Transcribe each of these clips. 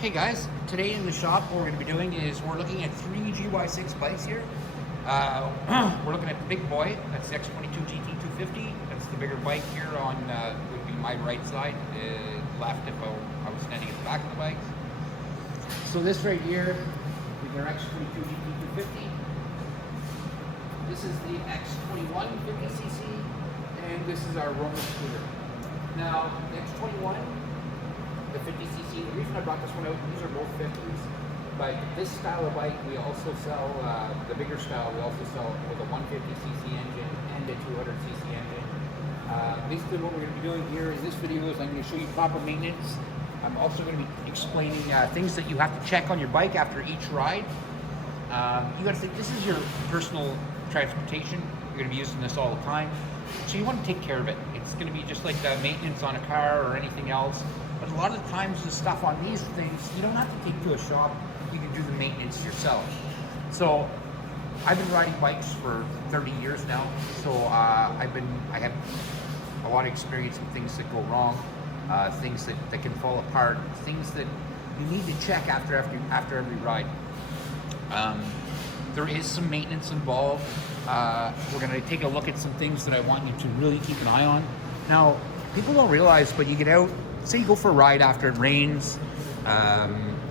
Okay guys, today in the shop what we're going to be doing is we're looking at three GY6 bikes here. We're looking at the big boy, that's the X22 GT 250. That's the bigger bike here on, would be my right side, left if I was standing at the back of the bikes. So this right here is our X22 GT 250. This is the X21 50cc, and this is our Roman scooter. Now, the X21, the 50cc, the reason I brought this one out, these are both 50s, but this style of bike we also sell, the bigger style we also sell with a 150cc engine and a 200cc engine. Basically what we're going to be doing here in this video is I'm going to show you proper maintenance. I'm also going to be explaining things that you have to check on your bike after each ride. You got to think, this is your personal transportation. You're going to be using this all the time, so you want to take care of it. It's going to be just like maintenance on a car or anything else. But a lot of the times the stuff on these things, you don't have to take to a shop. You can do the maintenance yourself. So I've been riding bikes for 30 years now. So I have a lot of experience in things that go wrong, things that can fall apart, things that you need to check after every ride. There is some maintenance involved. We're going to take a look at some things that I want you to really keep an eye on. Now, people don't realize, but you get out, say you go for a ride after it rains,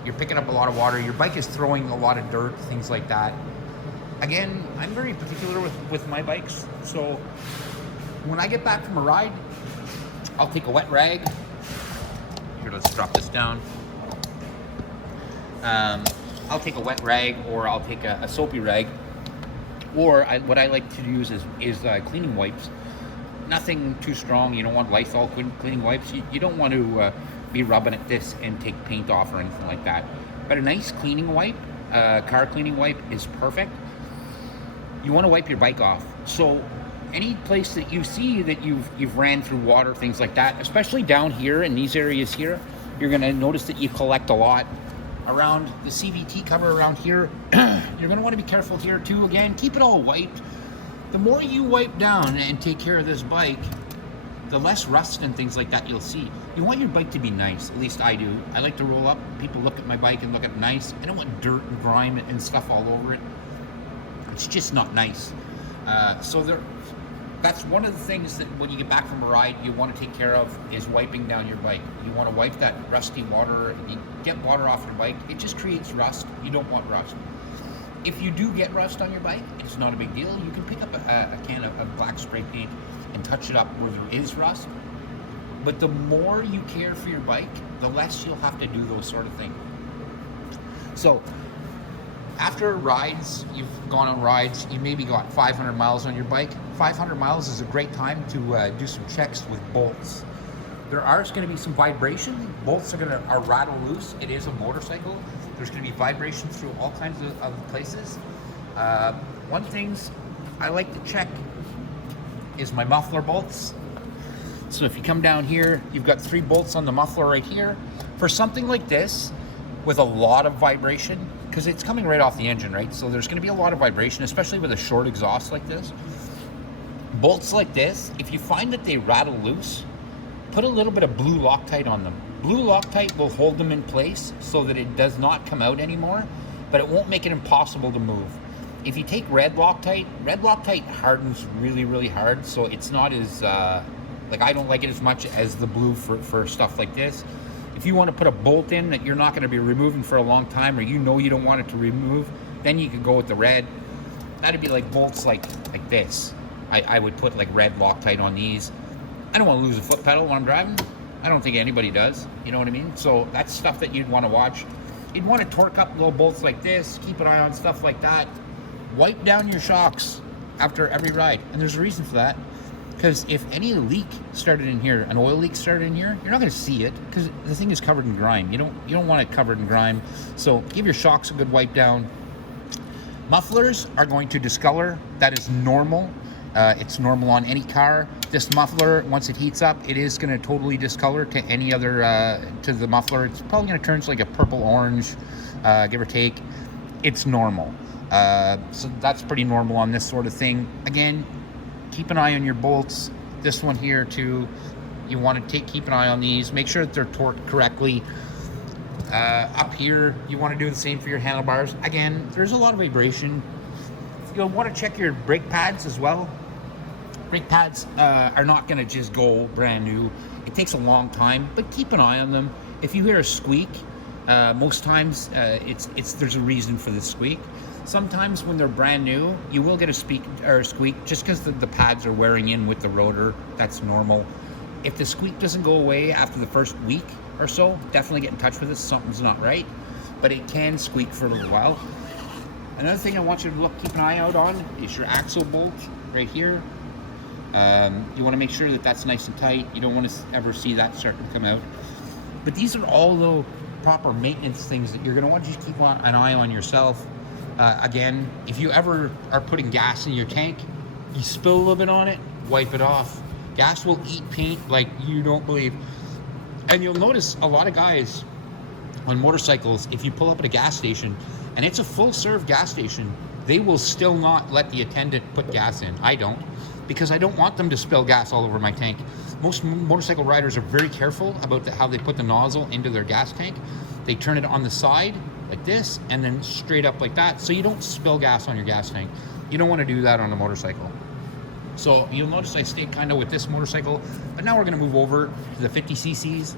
you're picking up a lot of water, your bike is throwing a lot of dirt, things like that. Again, I'm very particular with my bikes, so when I get back from a ride, I'll take a wet rag. Here, let's drop this down. I'll take a wet rag, or I'll take a soapy rag, or what I like to use is cleaning wipes. Nothing too strong. You don't want Lysol cleaning wipes. You don't want to be rubbing at this and take paint off or anything like that. But a nice cleaning wipe, car cleaning wipe, is perfect. You want to wipe your bike off. So any place that you see that you've ran through water, things like that, especially down here in these areas here, you're going to notice that you collect a lot. Around the CVT cover around here, you're going to want to be careful here too. Again, keep it all wiped. The more you wipe down and take care of this bike, the less rust and things like that you'll see. You want your bike to be nice, at least I do. I like to roll up, people look at my bike and look at it nice. I don't want dirt and grime and stuff all over it. It's just not nice. That's one of the things that when you get back from a ride, you want to take care of, is wiping down your bike. You want to wipe that rusty water. You get water off your bike, it just creates rust. You don't want rust. If you do get rust on your bike, it's not a big deal. You can pick up a can of black spray paint and touch it up where there is rust. But the more you care for your bike, the less you'll have to do those sort of things. So after rides, you've gone on rides, you maybe got 500 miles on your bike. 500 miles is a great time to do some checks with bolts. There are going to be some vibration. Bolts are rattle loose. It is a motorcycle. There's going to be vibration through all kinds of places. One things I like to check is my muffler bolts. So if you come down here, you've got 3 bolts on the muffler right here. For something like this, with a lot of vibration, because it's coming right off the engine, right? So there's going to be a lot of vibration, especially with a short exhaust like this. Bolts like this, if you find that they rattle loose, put a little bit of blue Loctite on them. Blue Loctite will hold them in place so that it does not come out anymore, but it won't make it impossible to move. If you take red Loctite hardens really, really hard, so it's not as, I don't like it as much as the blue for stuff like this. If you want to put a bolt in that you're not going to be removing for a long time, or you know you don't want it to remove, then you could go with the red. That'd be like bolts like this. I would put like red Loctite on these. I don't want to lose a foot pedal when I'm driving. I don't think anybody does. You know what I mean? So that's stuff that you'd want to watch. You'd want to torque up little bolts like this. Keep an eye on stuff like that. Wipe down your shocks after every ride. And there's a reason for that. Because if any leak started in here, an oil leak started in here, you're not going to see it because the thing is covered in grime. You don't want it covered in grime. So give your shocks a good wipe down. Mufflers are going to discolor. That is normal. It's normal on any car. This muffler, once it heats up, it is going to totally discolor to any other, to the muffler. It's probably going to turn to like a purple orange, give or take. It's normal. So that's pretty normal on this sort of thing. Again, keep an eye on your bolts. This one here too, you want to keep an eye on these. Make sure that they're torqued correctly. Up here, you want to do the same for your handlebars. Again, there's a lot of vibration. You'll want to check your brake pads as well. Brake pads are not going to just go brand new. It takes a long time, but keep an eye on them. If you hear a squeak, most times there's a reason for the squeak. Sometimes when they're brand new, you will get a squeak just because the pads are wearing in with the rotor. That's normal. If the squeak doesn't go away after the first week or so, definitely get in touch with us. Something's not right, but it can squeak for a little while. Another thing I want you to keep an eye out on is your axle bolt right here. You want to make sure that that's nice and tight. You don't want to ever see that start to come out. But these are all the proper maintenance things that you're going to want to just keep an eye on yourself. Again, if you ever are putting gas in your tank, you spill a little bit on it, wipe it off. Gas will eat paint like you don't believe. And you'll notice a lot of guys on motorcycles, if you pull up at a gas station and it's a full serve gas station, they will still not let the attendant put gas in. I don't, because I don't want them to spill gas all over my tank. Most motorcycle riders are very careful about how they put the nozzle into their gas tank. They turn it on the side like this and then straight up like that, so you don't spill gas on your gas tank. You don't want to do that on a motorcycle. So you'll notice I stayed kind of with this motorcycle, but now we're going to move over to the 50cc's.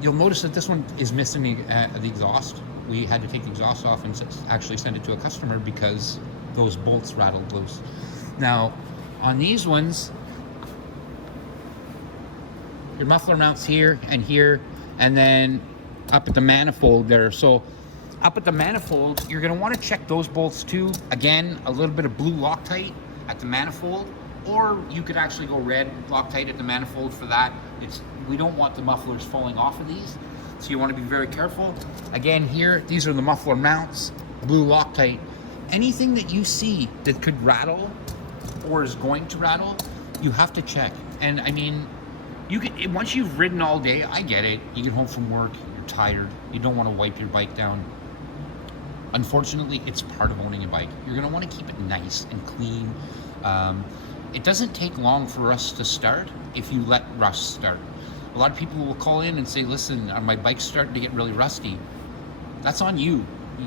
You'll notice that this one is missing the exhaust. We had to take the exhaust off and actually send it to a customer because those bolts rattled loose. Now, on these ones, your muffler mounts here, and then up at the manifold there. So up at the manifold, you're going to want to check those bolts too. Again, a little bit of blue Loctite at the manifold, or you could actually go red Loctite at the manifold for that. We don't want the mufflers falling off of these, so you want to be very careful. Again, here, these are the muffler mounts, blue Loctite. Anything that you see that could rattle or is going to rattle, you have to check. And I mean, once you've ridden all day, I get it. You get home from work, you're tired, you don't want to wipe your bike down. Unfortunately, it's part of owning a bike. You're going to want to keep it nice and clean. It doesn't take long for rust to start if you let rust start. A lot of people will call in and say, listen, my bike's starting to get really rusty. That's on you.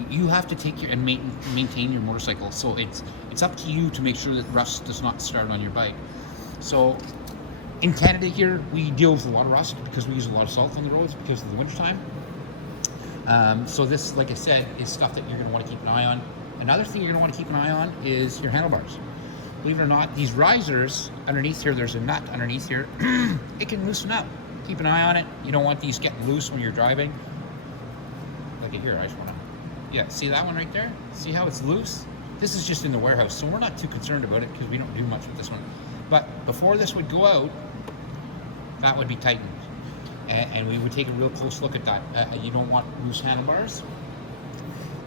You have to take care and maintain your motorcycle. So it's up to you to make sure that rust does not start on your bike. So in Canada here, we deal with a lot of rust because we use a lot of salt on the roads because of the wintertime. So this, like I said, is stuff that you're going to want to keep an eye on. Another thing you're going to want to keep an eye on is your handlebars. Believe it or not, these risers underneath here, there's a nut underneath here. It can loosen up. Keep an eye on it. You don't want these getting loose when you're driving. Look at here, I just want to, yeah, see that one right there? See how it's loose? This is just in the warehouse, so we're not too concerned about it because we don't do much with this one. But before this would go out, that would be tightened. And we would take a real close look at that. You don't want loose handlebars.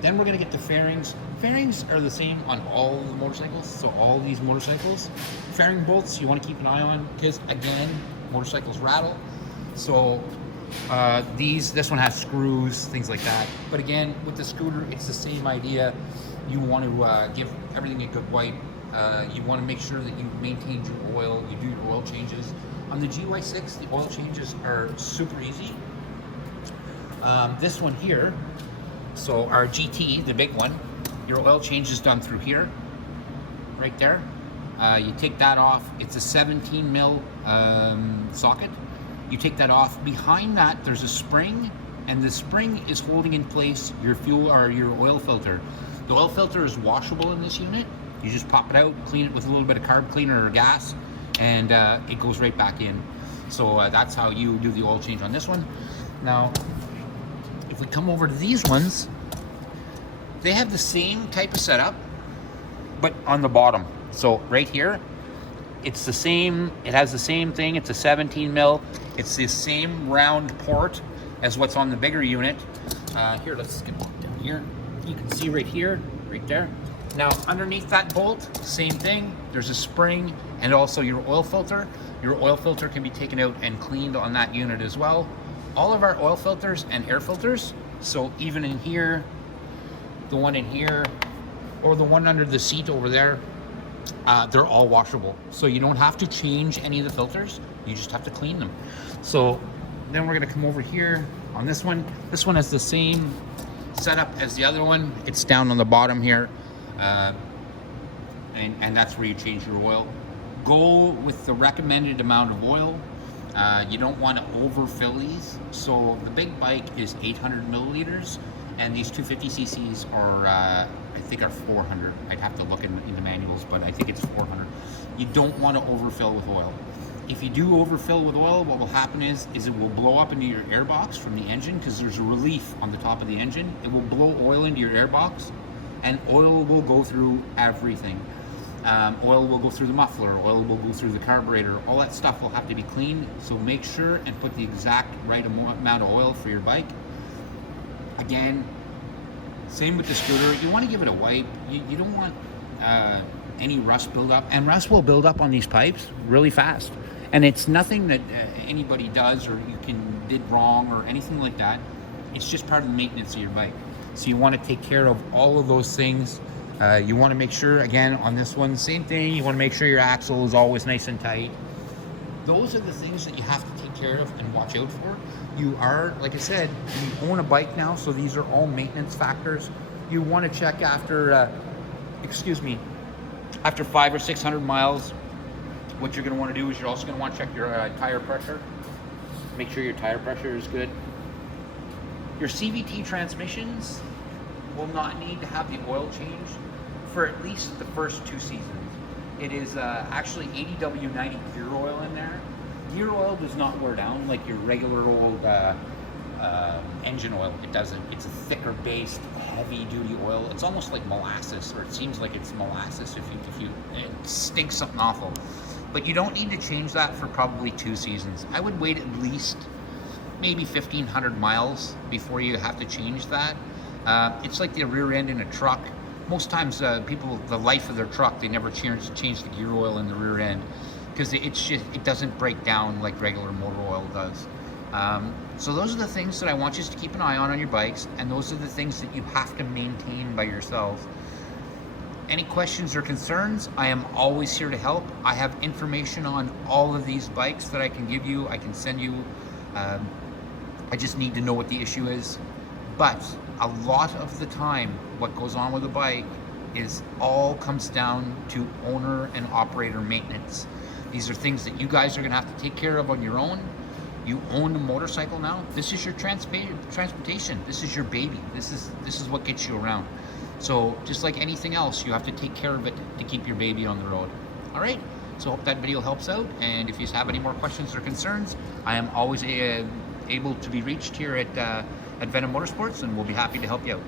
Then we're going to get the fairings. Fairings are the same on all the motorcycles, so all these motorcycles. Fairing bolts you want to keep an eye on because, again, motorcycles rattle. So this one has screws, things like that. But again, with the scooter, it's the same idea. You want to give everything a good wipe. You want to make sure that you maintain your oil, you do your oil changes. On the GY6, the oil changes are super easy. This one here, so our GT, the big one, your oil change is done through here, right there. You take that off. It's a 17 mil socket. You take that off. Behind that, there's a spring, and the spring is holding in place your fuel or your oil filter. The oil filter is washable in this unit. You just pop it out, clean it with a little bit of carb cleaner or gas, and it goes right back in. So that's how you do the oil change on this one. Now, if we come over to these ones, they have the same type of setup, but on the bottom. So right here, it's the same, it has the same thing. It's a 17 mil. It's the same round port as what's on the bigger unit. Here, let's get down here. You can see right here, right there. Now, underneath that bolt, same thing. There's a spring and also your oil filter. Your oil filter can be taken out and cleaned on that unit as well. All of our oil filters and air filters, so even in here, the one in here, or the one under the seat over there, they're all washable. So you don't have to change any of the filters. You just have to clean them. So then we're gonna come over here. On this one has the same setup as the other one. It's down on the bottom here, and that's where you change your oil. Go with the recommended amount of oil. You don't want to overfill these. So the big bike is 800 milliliters, and these 250 cc's are, I think, are 400. I'd have to look in the manuals, but I think it's 400. You don't want to overfill with oil. If you do overfill with oil, what will happen is it will blow up into your airbox from the engine, because there's a relief on the top of the engine. It will blow oil into your airbox, and oil will go through everything. Oil will go through the muffler, oil will go through the carburetor, all that stuff will have to be cleaned. So make sure and put the exact right amount of oil for your bike. Again, same with the scooter, you want to give it a wipe. You don't want any rust buildup, and rust will build up on these pipes really fast. And it's nothing that anybody does or did wrong or anything like that. It's just part of the maintenance of your bike. So you want to take care of all of those things. You want to make sure, again, on this one, same thing. You want to make sure your axle is always nice and tight. Those are the things that you have to take care of and watch out for. You are, like I said, you own a bike now, so these are all maintenance factors. You want to check after, after 500 or 600 miles. What you're going to want to do is you're also going to want to check your tire pressure. Make sure your tire pressure is good. Your CVT transmissions will not need to have the oil change for at least the first 2 seasons. It is actually 80W90 gear oil in there. Gear oil does not wear down like your regular old engine oil. It doesn't. It's a thicker based, heavy duty oil. It's almost like molasses, or it seems like it's molasses if you it stinks something awful. But you don't need to change that for probably 2 seasons. I would wait at least maybe 1,500 miles before you have to change that. It's like the rear end in a truck. Most times people, the life of their truck, they never change the gear oil in the rear end, because it doesn't break down like regular motor oil does. So those are the things that I want you to keep an eye on your bikes, and those are the things that you have to maintain by yourselves. Any questions or concerns, I am always here to help. I have information on all of these bikes that I can give you. I can send you. I just need to know what the issue is. But a lot of the time, what goes on with a bike is all comes down to owner and operator maintenance. These are things that you guys are going to have to take care of on your own. You own a motorcycle now. This is your transportation. This is your baby. This is what gets you around. So just like anything else, you have to take care of it to keep your baby on the road. All right. So hope that video helps out. And if you have any more questions or concerns, I am always able to be reached here at Venom Motorsports, and we'll be happy to help you out.